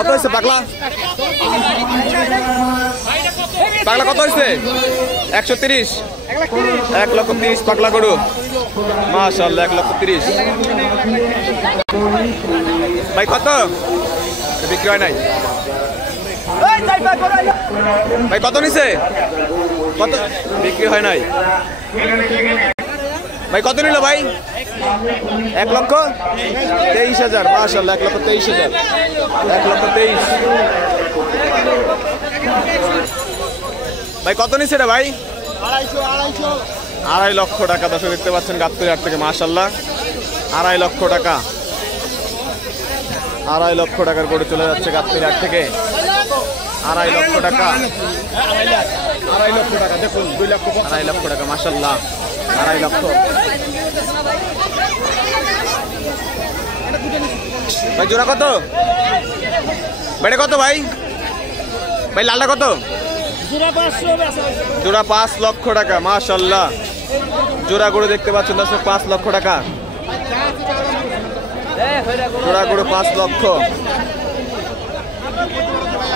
কত হয়েছে পাগলা? পাগলা কত হয়েছে? 130, 1,30,000 পাগলা গরু মাশাআল্লাহ, 1,30,000। ভাই কত বিক্রি হয় নাই? ভাই কত নিছে? কত বিক্রি হয় নাই? ভাই কত নিল ভাই? 1,23,000 মাশাআল্লাহ, 1,23,000, 1,23,000। ভাই কত নিছে রে ভাই? 2.5 লক্ষ টাকা। দর্শক দেখতে পাচ্ছেন গাবতলী হাট থেকে মাশাআল্লাহ 2.5 লক্ষ টাকা। 2.5 লক্ষ টাকার গরু চলে যাচ্ছে গাবতলী হাট থেকে। 2.5 লক্ষ টাকা, 2.5 লক্ষ টাকা। দেখুন 2 লক্ষ, 2.5 লক্ষ টাকা মাশাআল্লাহ, 2.5 লক্ষ। ভাই জোড়া কত? বেড়ে কত ভাই? ভাই লালটা কত? জোড়া 5 লক্ষ টাকা মাশাআল্লাহ। জোড়া গরু দেখতে পাচ্ছেন দর্শক 5 লক্ষ টাকা। জোড়া গরু 5 লক্ষ।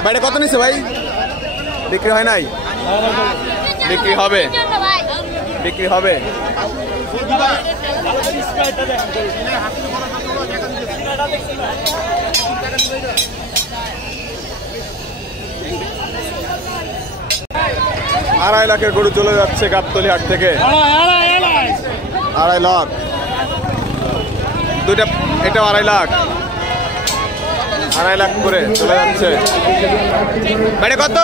বাইরে কত নিছে ভাই? বিক্রি হয় নাই? বিক্রি হবে, বিক্রি হবে। আড়াই লাখের গরু চলে যাচ্ছে গাবতলী হাট থেকে। 2.5 লাখ। দুইটা, এটাও 2.5 লাখ। 2.5 লাখ করে চলে যাচ্ছে। ভাই কত?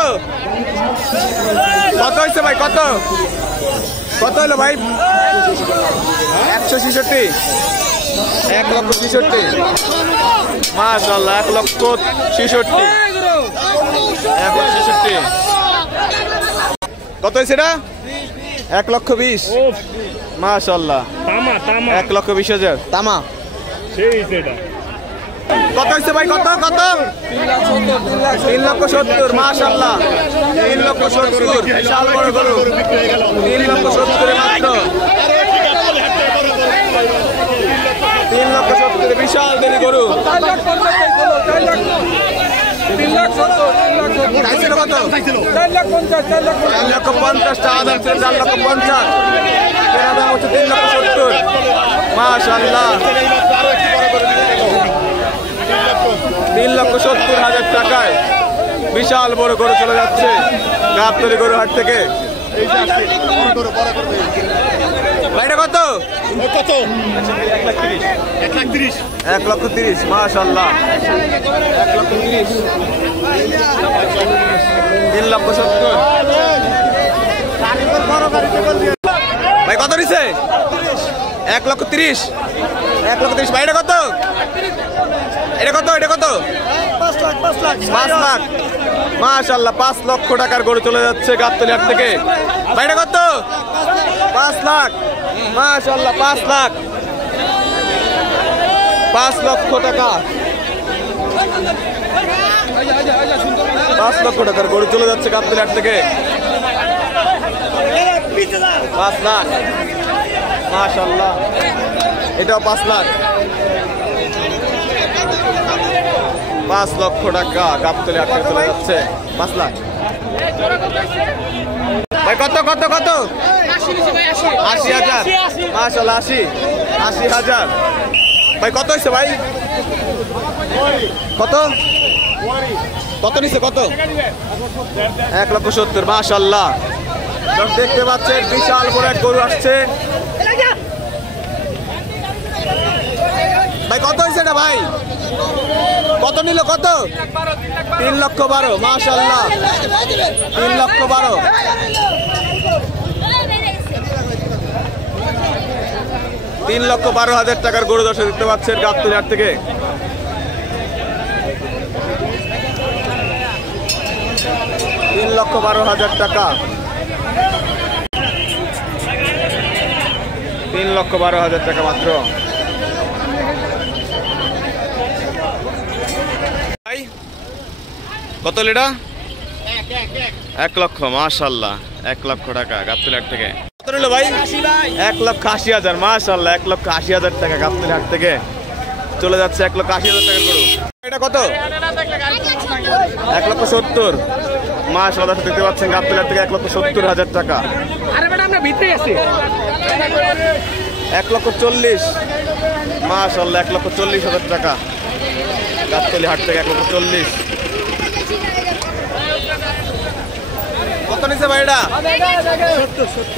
কত হয়েছে ভাই? কত কত হলো ভাই? 166, 1,66,000 মাশাআল্লাহ, 1,66,000, 1,66,000। কত হয়েছে এটা? 1,20,000 মাশাআল্লাহ, 1,20,000 তামা। কত হয়েছে ভাই? কত কত? 3,70,000 মাশাআল্লাহ, 3,70,000। বিশাল বড় গরু, 3,70,000 মাত্র। 3,70,000 বিশাল দেরি গরু। 4,50,000 টাকা দাম ছিল, 4,50,000 কেনা দাম হচ্ছে 3,70,000 মাশাআল্লাহ। 3,70,000 টাকায় বিশাল বড় গরু চলে যাচ্ছে গাবতলী গরু হাট থেকে। ভাইটা কত? 1,30,000 মাশাআল্লাহ, 1,30,000, 3,70,000। ভাই কত নিছে? 1,30,000, 1,30,000। ভাই এটা কত? এটা কত? এটা কত? 5 লাখ মাশাআল্লাহ, 5 লক্ষ টাকার গরু চলে যাচ্ছে গাবতলী হাট থেকে। ভাই এটা কত? 5 লাখ মাশাআল্লাহ, 5 লাখ, 5 লক্ষ টাকা। 5 লক্ষ টাকার গরু চলে যাচ্ছে গাবতলী হাট থেকে। 5 লাখ মাশাআল্লাহ, এটাও 5 লাখ। 5 লক্ষ টাকা গাবতলী হাট থেকে চলে যাচ্ছে। 5 লাখ। ভাই কত কত কত? 80,000 মাশাআল্লাহ, 80,000। ভাই কত হয়েছে ভাই? কত কত নিছে? কত? 1,70,000 মাশাআল্লাহ। দেখতে পাচ্ছেন বিশাল বড় এক গরু আসছে। ভাই কত হয়েছে এটা ভাই? কত নিল? কত? 3,12,000 মাশাআল্লাহ, 3,12,000। 3,12,000 টাকার গরু দর্শক দেখতে পাচ্ছেন গাবতলী হাট থেকে। 3,12,000 টাকা, 3,12,000 টাকা মাত্র। কত লিটা? 1 লক্ষ মাশাআল্লাহ, 1 লক্ষ টাকা গাবতলী হাট থেকে। কত নিল ভাই? 1,80,000 মাশাআল্লাহ, 1,80,000 টাকা গাবতলী হাট থেকে চলে যাচ্ছে। 1,80,000 টাকার গরু। এটা কত? 1,70,000। মাশাআল্লাহ দেখতে পাচ্ছেন গাবতলী থেকে 1,70,000 টাকা। 1,40,000। মাশাআল্লাহ 1,40,000 টাকা গাবতলী হাট থেকে 1,40,000। কত নিছে ভাই এটা?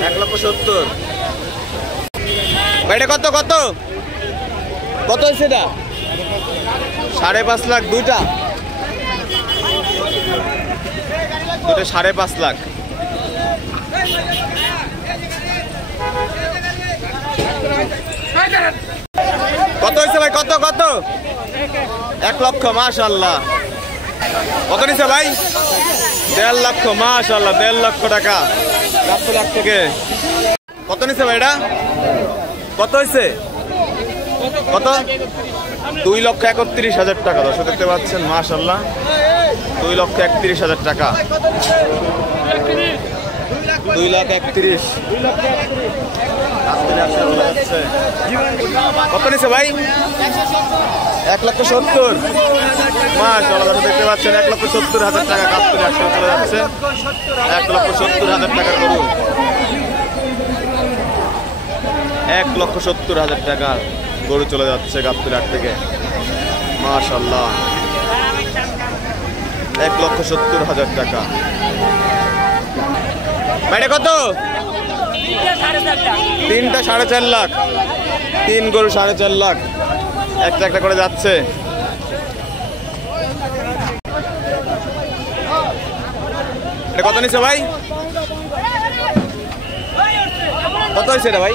1,70,000। ভাই এটা কত কত কত হয়েছে এটা? 5.5 লাখ। দুইটা 5.5 লাখ। কত হয়েছে ভাই? কত কত? 1 লক্ষ। মাশাআল্লাহ। কত নিছে ভাই? 1.5 লক্ষ। মাশাআল্লাহ 1.5 লক্ষ টাকা গাবতলী হাট থেকে। কত নিছে ভাই এটা? কত হয়েছে? কত? 2,31,000 টাকা। দর্শক দেখতে পাচ্ছেন মাশাআল্লাহ 2,31,000 টাকা। 2,31,000। কত নিছে ভাই? 1,70,000। মাশাআল্লাহ দেখতে পাচ্ছেন 1,70,000 টাকা গাবতলী হাট চলে যাচ্ছে। 1,70,000 টাকার গরু। 1,70,000 টাকা গরু চলে যাচ্ছে গাবতলী হাট থেকে। মাশাআল্লাহ 1,70,000 টাকা। ভাইটা কত? 3টা 4.5 লাখ। 3 গরু 4.5 লাখ। একটা একটা করে যাচ্ছে। এটা কত নিছে ভাই? কত হয়েছে এটা ভাই?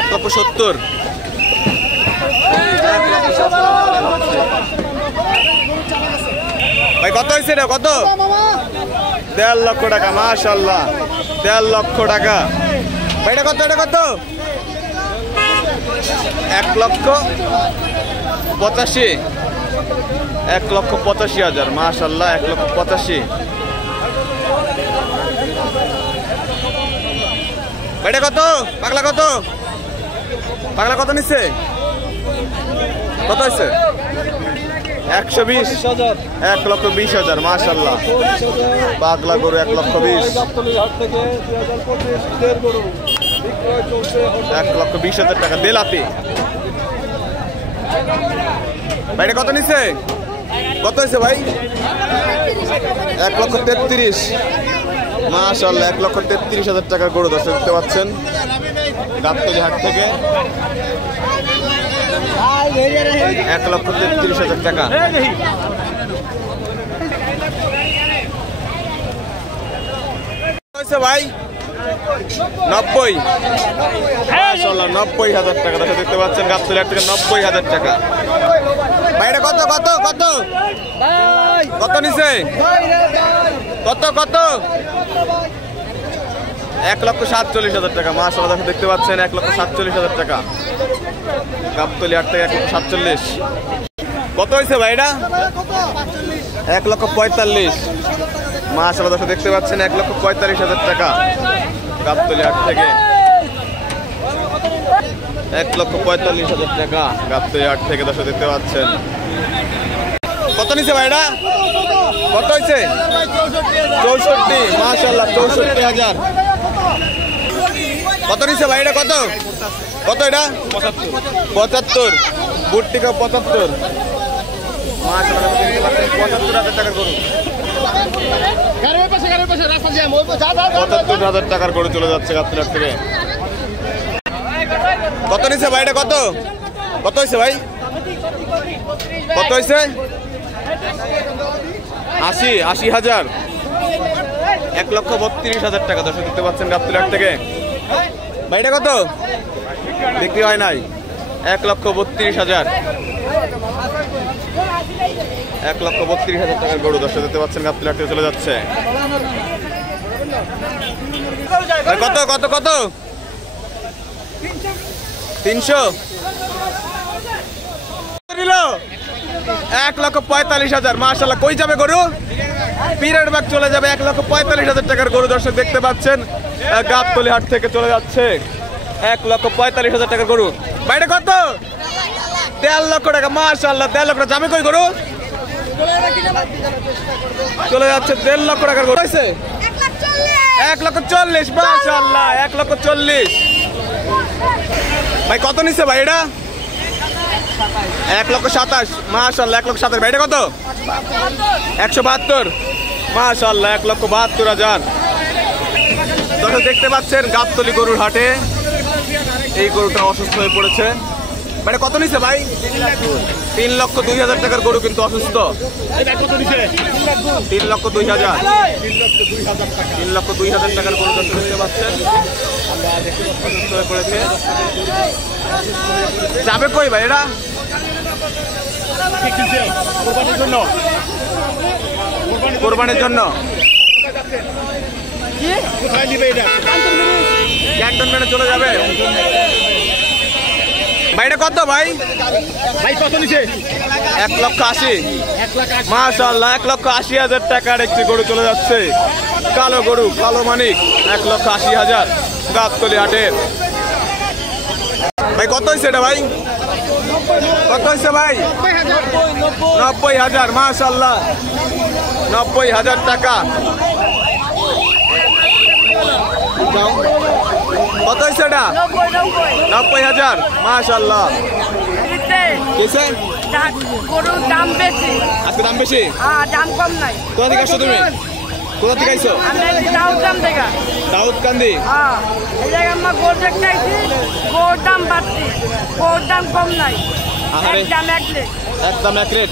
1,70,000। ভাই কত হয়েছে এটা? কত? 1.5 লক্ষ টাকা। মাশাআল্লাহ 1.5 লক্ষ টাকা। ভাই এটা কত? এটা কত? 1,85,000। 1,85,000। মাশাআল্লাহ 1,85,000। এটা কত? পাগলা কত? পাগলা কত নিচ্ছে? কত হয়েছে? 120,000। 1,20,000। মাশাআল্লাহ পাগলা গরু 1,20,000। 1,20,000 টাকা বেলাতে। ভাই এটা কত নিচ্ছে? কত হয়েছে ভাই? 1,33,000। মাশাআল্লাহ 1,33,000 টাকার গরু দর্শক দেখতে পাচ্ছেন গাবতলী হাট থেকে। 1,33,000 টাকা। ভাই 90। মাশাআল্লাহ 90,000 টাকা দর্শক দেখতে পাচ্ছেন গাবতলী হাট থেকে 90,000 টাকা। ভাই এটা কত কত কত কত নিছে? কত কত? 1,47,000 টাকা। মাশাআল্লাহ দেখতে পাচ্ছেন 1,47,000 টাকা গাবতলী হাট থেকে 1,47,000। কত হয়েছে ভাই এটা? 1,45,000। মাশাআল্লাহ দেখতে পাচ্ছেন 1,45,000 টাকা গাবতলী হাট থেকে। 1,45,000 টাকা গাবতলী হাট থেকে দর্শক দেখতে পাচ্ছেন। কত নিছে ভাই এটা? কত হয়েছে? 64। মাশাআল্লাহ 64,000। কত নিছে ভাই এটা? কত কত এটা? 75। বুটটিকা 75। মাশাআল্লাহ 75,000 টাকার গরু। 75,000 টাকার গরু চলে যাচ্ছে গাবতলী হাট থেকে। কত নিছে ভাই এটা? কত কত হয়েছে ভাই? কত হয়েছে? 80,000। 1,32,000 টাকা দর্শক দেখতে পাচ্ছেন গাবতলী হাট থেকে। ভাই এটা কত? বিক্রি হয় নাই। 1,32,000। 1,32,000 টাকার গরু দর্শক দেখতে পাচ্ছেন গাবতলী হাট থেকে চলে যাচ্ছে। কত কত কত? 300। 1,45,000। মাশাআল্লাহ কই যাবে গরু? পিরিয়ড বাগ চলে যাবে। 1,45,000 টাকার গরু দর্শক দেখতে পাচ্ছেন গাবতলী হাট থেকে চলে যাচ্ছে। 1,45,000 টাকার গরু। বাইরে কত? 13 লক্ষ টাকা মাশাআল্লাহ 13 লক্ষ টাকা যাবে কই গরু চলে যাচ্ছে 1.5 লক্ষ টাকার গরু হইছে 1,40,000 মাশাআল্লাহ 1,40,000 ভাই কত নিছে ভাই এটা 1,27,000 মাশাআল্লাহ 1,27,000 ভাই এটা কত 172 মাশাআল্লাহ 1,72,000 দর্শক দেখতে পাচ্ছেন গাবতলী গরুর হাটে এই গরুটা অসুস্থ হয়ে পড়েছে মানে কত নিছে ভাই 3,02,000 টাকার গরু কিন্তু অসুস্থ 3,02,000 3,02,000 টাকার গরু দেখতে পাচ্ছেন অসুস্থ হয়ে পড়েছে যাবে কই ভাই এটা কোরবানির জন্য ক্যান্টন মেনে চলে যাবে ভাইটা কত ভাই কত নিছে 1,80,000 মাশাআল্লাহ 1,80,000 টাকার একটি গরু চলে যাচ্ছে কালো গরু কালো মানিক 1,80,000 গাবতলী হাটের ভাই কত হয়েছে এটা ভাই কত হয়েছে ভাই 90,000 মাশাআল্লাহ 90,000 টাকা কত হয়েছে এটা 90,000 মাশাআল্লাহ কিসে গরুর দাম বেশি আজকে দাম বেশি দাম কম নাই কোথা থেকে আসছো তুমি কোথা থেকে আইছো আমি দাউদকান থেকে দাউদকান্দি এই জায়গায় আমরা গরু দেখতে আইছি গরুর দাম বাড়তি গরুর দাম কম নাই একদম এক রেট একদম এক রেট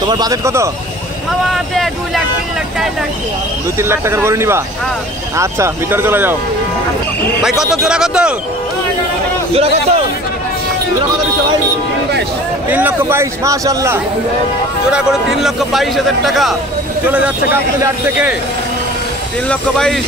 তোমার বাজেট কত মামাতে 2 লাখ 3 লাখ 4 লাখ 2-3 লাখ টাকার গরু নিবা আচ্ছা ভিতরে চলে যাও ভাই কত জোড়া কত জোড়া কত জোড়া কত দিছো ভাই 3,22,000 মাশাআল্লাহ জোড়া করে 3,22,000 টাকা চলে যাচ্ছে গাবতলী হাট থেকে 3,22,000